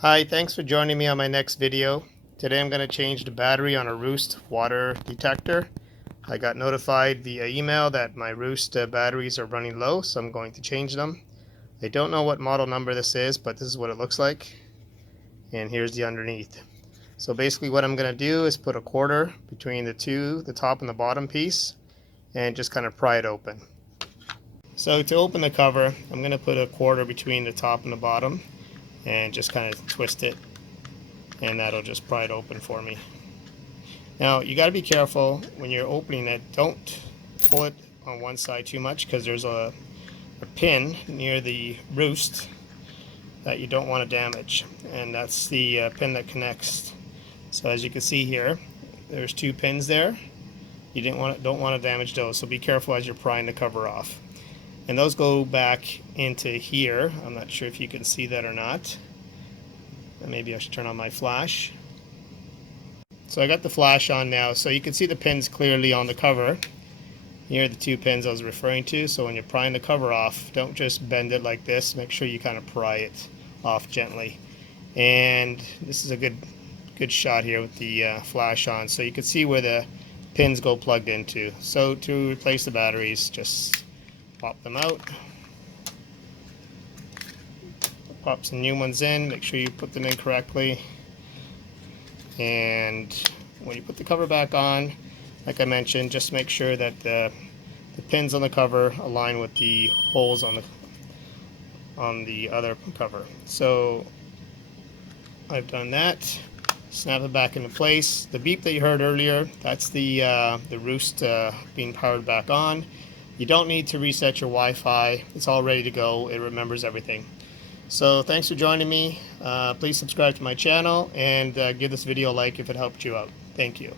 Hi, thanks for joining me on my next video. Today I'm going to change the battery on a Roost water detector. I got notified via email that my Roost batteries are running low, so I'm going to change them. I don't know what model number this is, but this is what it looks like. And here's the underneath. So basically what I'm going to do is put a quarter between the top and the bottom piece, and just kind of pry it open. So to open the cover, I'm going to put a quarter between the top and the bottom and just kind of twist it, and that'll just pry it open for me. Now you got to be careful when you're opening it. Don't pull it on one side too much, because there's a pin near the roost that you don't want to damage, and that's the pin that connects. So as you can see here, there's two pins there. You don't want to damage those, so be careful as you're prying the cover off. And those go back into here. I'm not sure if you can see that or not. Maybe I should turn on my flash. So I got the flash on now, so you can see the pins clearly on the cover. Here are the two pins I was referring to. So when you're prying the cover off, don't just bend it like this. Make sure you kind of pry it off gently. And this is a good shot here with the flash on, so you can see where the pins go plugged into. So to replace the batteries, just pop them out. Pop some new ones in. Make sure you put them in correctly. And when you put the cover back on, like I mentioned, just make sure that the pins on the cover align with the holes on the other cover. So I've done that. Snap it back into place. The beep that you heard earlier, that's the Roost being powered back on. You don't need to reset your Wi-Fi. It's all ready to go. It remembers everything. So thanks for joining me. Please subscribe to my channel, and give this video a like if it helped you out. Thank you.